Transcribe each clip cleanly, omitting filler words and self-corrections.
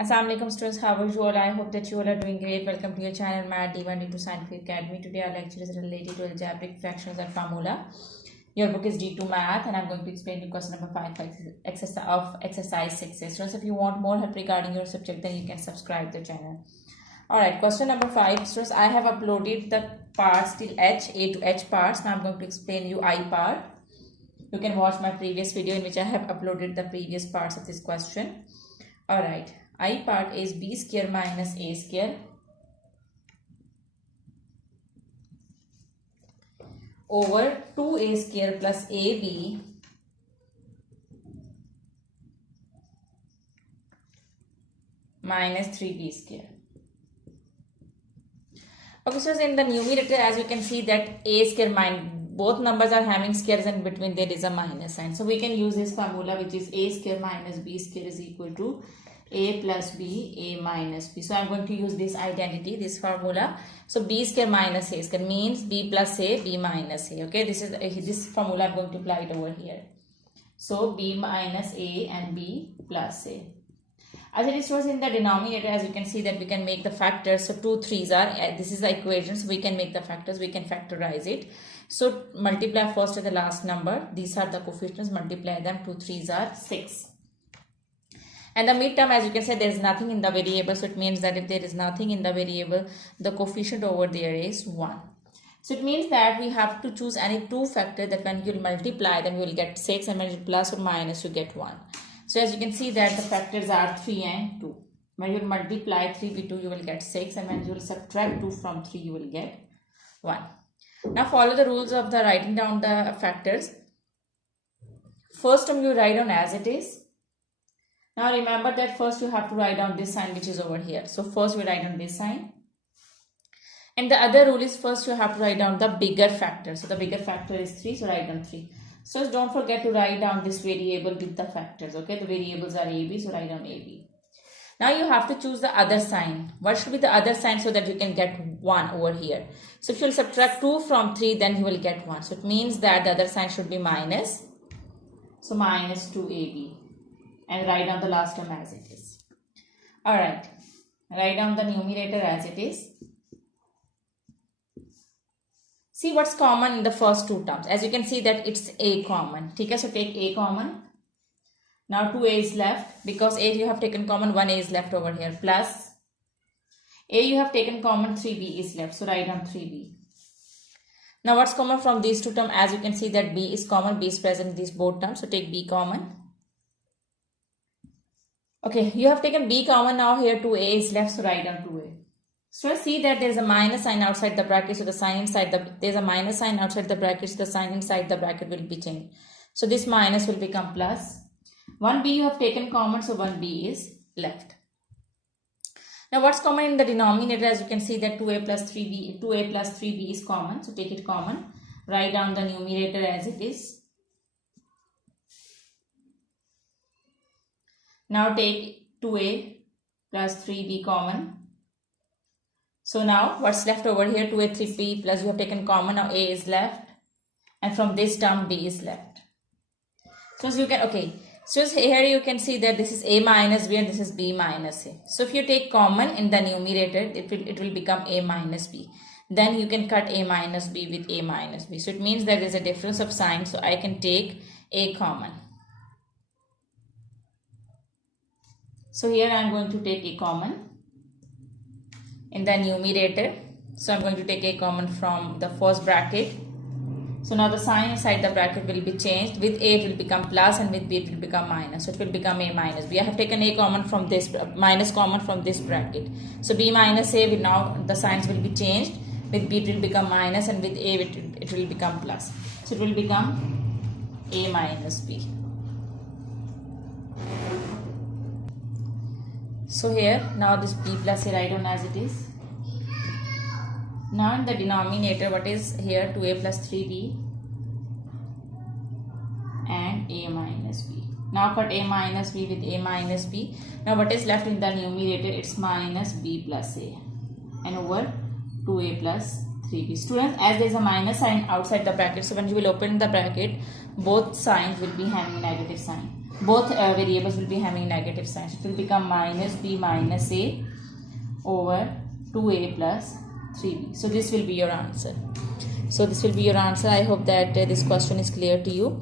Assalamualaikum students, how are you all? I hope that you all are doing great. Welcome to your channel Math D1 D2 Scientific Academy. Today our lecture is related to algebraic fractions and formula. Your book is D2 Math and I'm going to explain you question number 5 of exercise 6. Students, if you want more help regarding your subject, then you can subscribe to the channel. Alright, question number 5. Students, I have uploaded the parts till H, A to H parts. Now I'm going to explain you I part. You can watch my previous video in which I have uploaded the previous parts of this question. Alright. I part is b square minus a square over 2a square plus ab minus 3b square. Okay, so in the numerator, as you can see that a square minus, both numbers are having squares and between there is a minus sign. So we can use this formula, which is a square minus b square is equal to a plus b, a minus b. So I'm going to use this identity, this formula. So b square minus a square means b plus a, b minus a. Okay, this is this formula I'm going to apply it over here. So b minus a and b plus a. As it is in the denominator, as you can see that we can make the factors. So 2 3s are, this is the equation, so we can make the factors, we can factorize it. So multiply first to the last number. These are the coefficients, multiply them. 2 3s are 6. And the midterm, as you can say, there is nothing in the variable. So it means that if there is nothing in the variable, the coefficient over there is 1. So it means that we have to choose any two factors that when you multiply, then you will get 6, and when you plus or minus, you get 1. So as you can see that the factors are 3 and 2. When you multiply 3 with 2, you will get 6, and when you will subtract 2 from 3, you will get 1. Now follow the rules of the writing down the factors. First term you write down as it is. Now remember that first you have to write down this sign which is over here. So first we write down this sign. And the other rule is first you have to write down the bigger factor. So the bigger factor is 3, so write down 3. So don't forget to write down this variable with the factors. Okay, the variables are AB, so write down AB. Now you have to choose the other sign. What should be the other sign so that you can get 1 over here? So if you will subtract 2 from 3, then you will get 1. So it means that the other sign should be minus. So minus 2AB. And write down the last term as it is. Alright. Write down the numerator as it is. See what's common in the first two terms. As you can see that it's a common. Okay, so take a common. Now 2a is left. Because a you have taken common, 1a is left over here. Plus a you have taken common, 3b is left. So write down 3b. Now what's common from these two terms? As you can see that b is common. B is present in these both terms. So take b common. Okay, you have taken b common. Now here 2a is left, so write down 2a. So see that there is a minus sign outside the bracket, so the sign inside there is a minus sign outside the bracket, so the sign inside the bracket will be changed. So this minus will become plus. 1b you have taken common, so 1b is left. Now what's common in the denominator? As you can see that 2a plus 3b is common, so take it common. Write down the numerator as it is. Now take 2a plus 3b common. So now what's left over here? 2a 3b plus you have taken common. Now a is left. And from this term b is left. So you can, okay. So here you can see that this is a minus b and this is b minus a. So if you take common in the numerator, it will become a minus b. Then you can cut a minus b with a minus b. So it means that there is a difference of sign. So I can take a common. So here I am going to take a common in the numerator. So I am going to take a common from the first bracket. So now the sign inside the bracket will be changed. With a it will become plus and with b it will become minus. So it will become a minus b. I have taken a common from this, minus common from this bracket. So b minus a will now the signs will be changed. With b it will become minus and with a it will become plus. So it will become a minus b. So here now this b plus a write down as it is. Now in the denominator what is here? 2a plus 3b and a minus b. Now cut a minus b with a minus b. Now what is left in the numerator? It's minus b plus a and over 2a plus 3b. Students, as there is a minus sign outside the bracket, so when you will open the bracket, both signs will be having negative sign. both variables will be having negative signs. It will become minus b minus a over 2a plus 3b. So this will be your answer. So this will be your answer. I hope that this question is clear to you.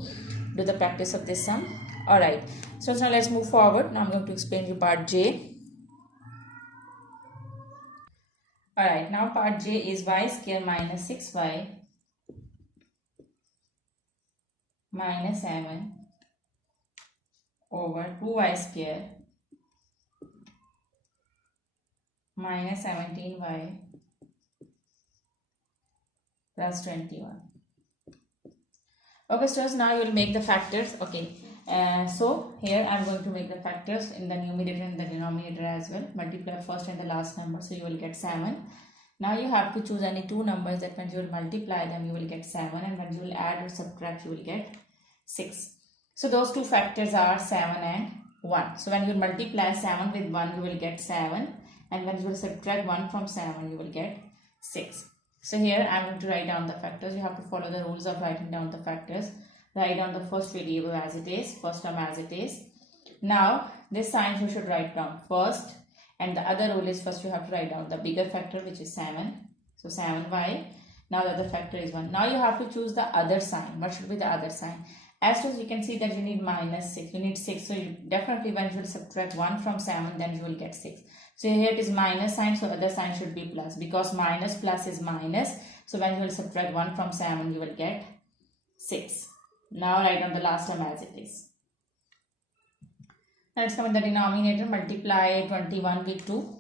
Do the practice of this sum. Alright. So now let's move forward. Now I'm going to explain you part J. Alright. Now part J is y square minus 6y minus 7 over 2y square minus 17y plus 21. Okay, students, now you will make the factors. Okay, so here I am going to make the factors in the numerator and the denominator as well. Multiply first and the last number, so you will get 7. Now you have to choose any two numbers that when you will multiply them you will get 7, and when you will add or subtract you will get 6. So those two factors are 7 and 1. So when you multiply 7 with 1 you will get 7, and when you will subtract 1 from 7 you will get 6. So here I am going to write down the factors. You have to follow the rules of writing down the factors. Write down the first variable as it is, first term as it is. Now this sign you should write down first, and the other rule is first you have to write down the bigger factor, which is 7. So 7y. Now the other factor is 1. Now you have to choose the other sign. What should be the other sign? As soon as you can see that you need minus 6, you need 6. So you definitely when you will subtract 1 from 7 then you will get 6. So here it is minus sign, so other sign should be plus, because minus plus is minus. So when you will subtract 1 from 7 you will get 6. Now write down the last term as it is. Now let's come in the denominator. Multiply 21 with 2.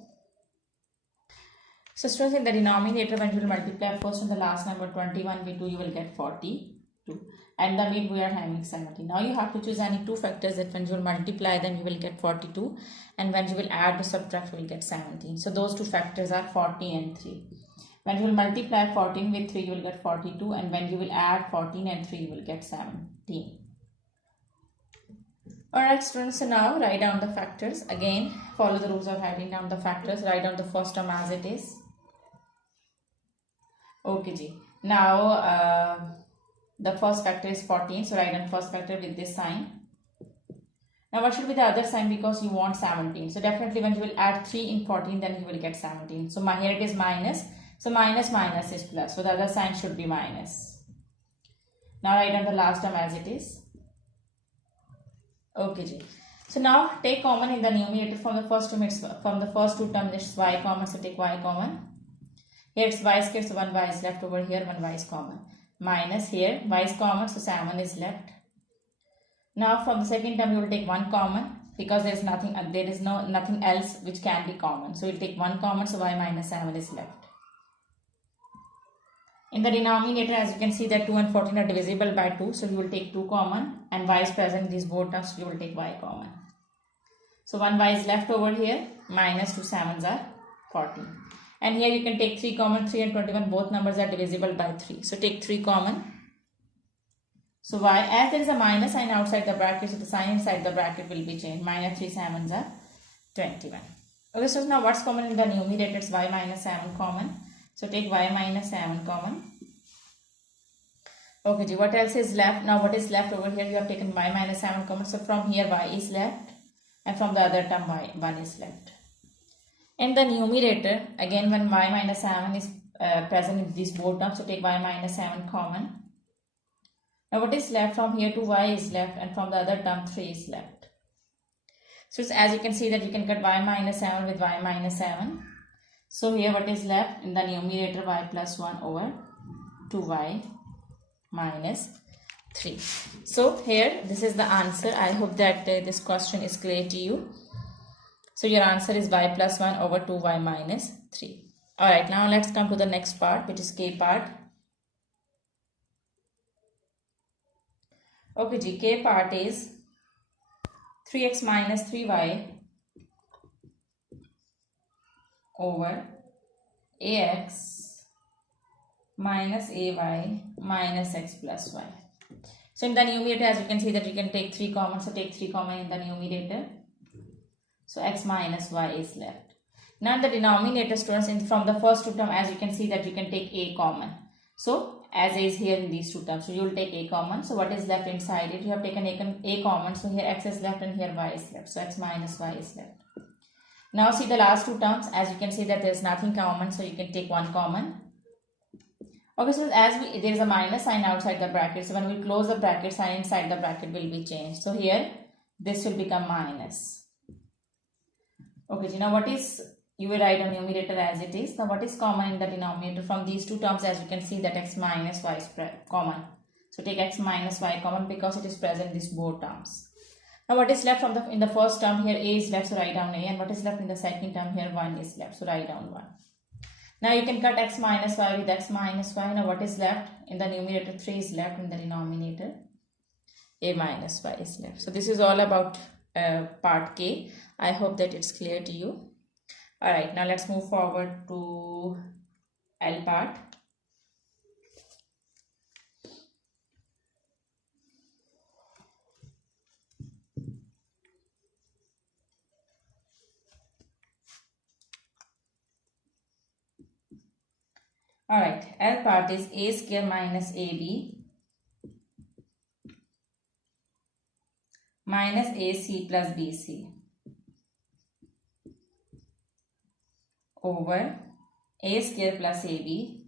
So students, in the denominator when you will multiply first and the last number 21 with 2 you will get 42. And the mid we are having 70. Now you have to choose any two factors that when you will multiply then you will get 42, and when you will add or subtract you will get 17. So those two factors are 14 and 3. When you will multiply 14 with 3 you will get 42, and when you will add 14 and 3 you will get 17. Alright students, so now write down the factors. Again follow the rules of writing down the factors. Write down the first term as it is. Okay ji. Now the first factor is 14, so write down first factor with this sign. Now what should be the other sign, because you want 17. So definitely when you will add 3 in 14 then you will get 17. So here it is minus. So minus minus is plus. So the other sign should be minus. Now write down the last term as it is. Okay ji. So now take common in the numerator. From the first term, from the first two terms it's y common, so take y common. Here it's y square, so 1 y is left over here, 1 y is common. Minus here y is common, so 7 is left. Now from the second term you will take 1 common, because there is nothing else which can be common. So you will take 1 common, so y minus 7 is left. In the denominator, as you can see that 2 and 14 are divisible by 2, so you will take 2 common, and y is present in these both terms, so you will take y common. So 1 y is left over here, minus 2 7s are 14. And here you can take 3 common. 3 and 21 both numbers are divisible by 3. So take 3 common. So y, as there is a minus sign outside the bracket, so the sign inside the bracket will be changed. Minus 3 7s are 21. Okay, so now what's common in the numerator? It's y minus 7 common. So take y minus 7 common. Okay, what else is left? Now what is left over here? You have taken y minus 7 common. So from here y is left, and from the other term y 1 is left. In the numerator, again when y minus 7 is present in these both terms, so take y minus 7 common. Now what is left? From here to y is left, and from the other term 3 is left. So as you can see that you can cut y minus 7 with y minus 7. So here what is left in the numerator? Y plus 1 over 2y minus 3. So here this is the answer. I hope that this question is clear to you. So your answer is y plus 1 over 2y minus 3. Alright, now let's come to the next part, which is K part. Okay, G, K part is 3x minus 3y over ax minus ay minus x plus y. So in the numerator, as you can see that you can take 3 common, so take 3 common in the numerator. So x minus y is left. Now in the denominator, students, from the first two term, as you can see that you can take a common. So as a is here in these two terms. So you will take a common. So what is left inside it? You have taken a common. So here x is left and here y is left. So x minus y is left. Now see the last two terms. As you can see that there is nothing common. So you can take one common. Okay, so there is a minus sign outside the bracket. So when we close the bracket, sign inside the bracket will be changed. So here this will become minus. Okay, so now what is, you will write on numerator as it is. Now what is common in the denominator from these two terms? As you can see that x minus y is common. So take x minus y common because it is present in these both terms. Now what is left from in the first term? Here a is left, so write down a, and what is left in the second term? Here 1 is left, so write down 1. Now you can cut x minus y with x minus y. Now what is left in the numerator? 3 is left. In the denominator a minus y is left. So this is all about part K. I hope that it's clear to you. Alright, now let's move forward to L part. Alright, L part is a square minus ab minus ac plus bc over a square plus ab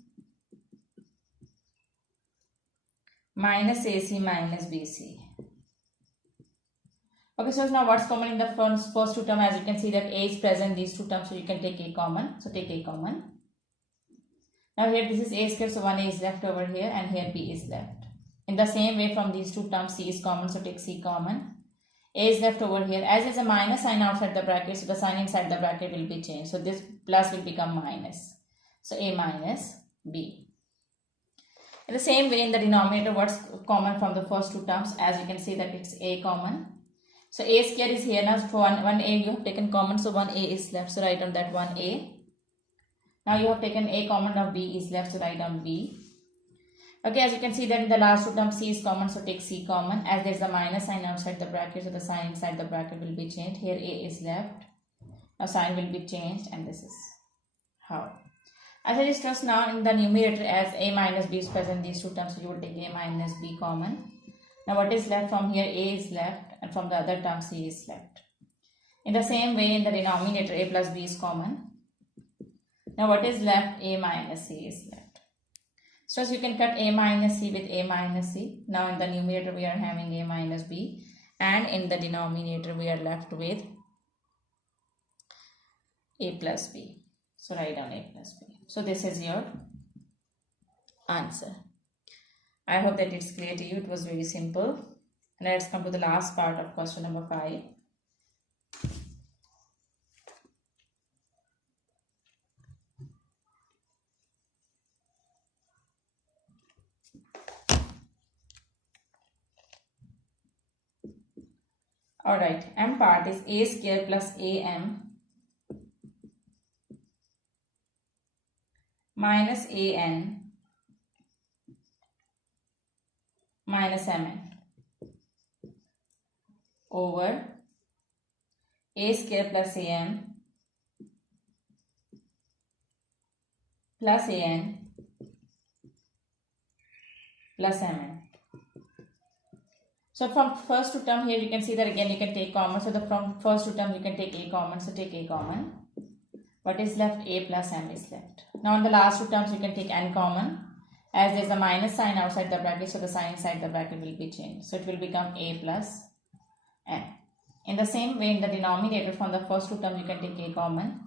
minus ac minus bc. Okay, so now what's common in the first two terms? As you can see that a is present in these two terms, so you can take a common. So take a common. Now here this is a square, so 1a is left over here and here b is left. In the same way from these two terms c is common, so take c common. A is left over here. As there is a minus sign outside the bracket, so the sign inside the bracket will be changed. So this plus will become minus. So a minus b. In the same way in the denominator, what's common from the first two terms? As you can see that it's a common. So a square is here now. For 1a you have taken common, so 1a is left. So write on that 1a. Now you have taken a common, of b is left, so write down b. Okay, as you can see that in the last two terms c is common, so take c common. As there is a minus sign outside the bracket, so the sign inside the bracket will be changed. Here a is left. Now sign will be changed, and this is how. As I discussed now in the numerator, as a minus b is present in these two terms, so you will take a minus b common. Now what is left from here? A is left, and from the other term c is left. In the same way in the denominator a plus b is common. Now what is left? A minus c is left. So you can cut a minus c with a minus c. Now in the numerator we are having a minus b, and in the denominator we are left with a plus b. So write down a plus b. So this is your answer. I hope that it's clear to you. It was very simple. And let's come to the last part of question number 5. Alright, M part is a square plus am minus an minus mn over a square plus am plus an plus mn. So from first two term here you can see that again you can take common. So from first two term you can take a common. So take a common. What is left? A plus m is left. Now in the last two terms you can take n common. As there is a minus sign outside the bracket, so the sign inside the bracket will be changed. So it will become a plus n. In the same way in the denominator from the first two terms you can take a common.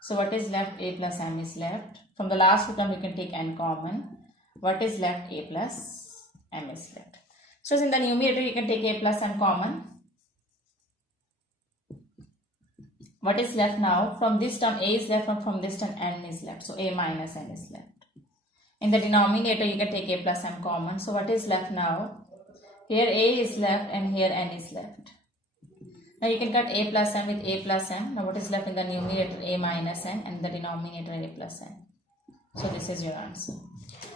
So what is left? A plus m is left. From the last two terms you can take n common. What is left? A plus m is left. So in the numerator you can take a plus m common. What is left now? From this term a is left, and from this term n is left. So a minus n is left. In the denominator you can take a plus m common. So what is left now? Here a is left and here n is left. Now you can cut a plus m with a plus m. Now what is left in the numerator? A minus n, and the denominator a plus n. So this is your answer.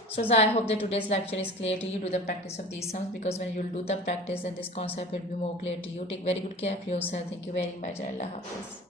So I hope that today's lecture is clear to you. Do the practice of these sums, because when you will do the practice then this concept will be more clear to you. Take very good care of yourself. Thank you very much. Allah Hafiz.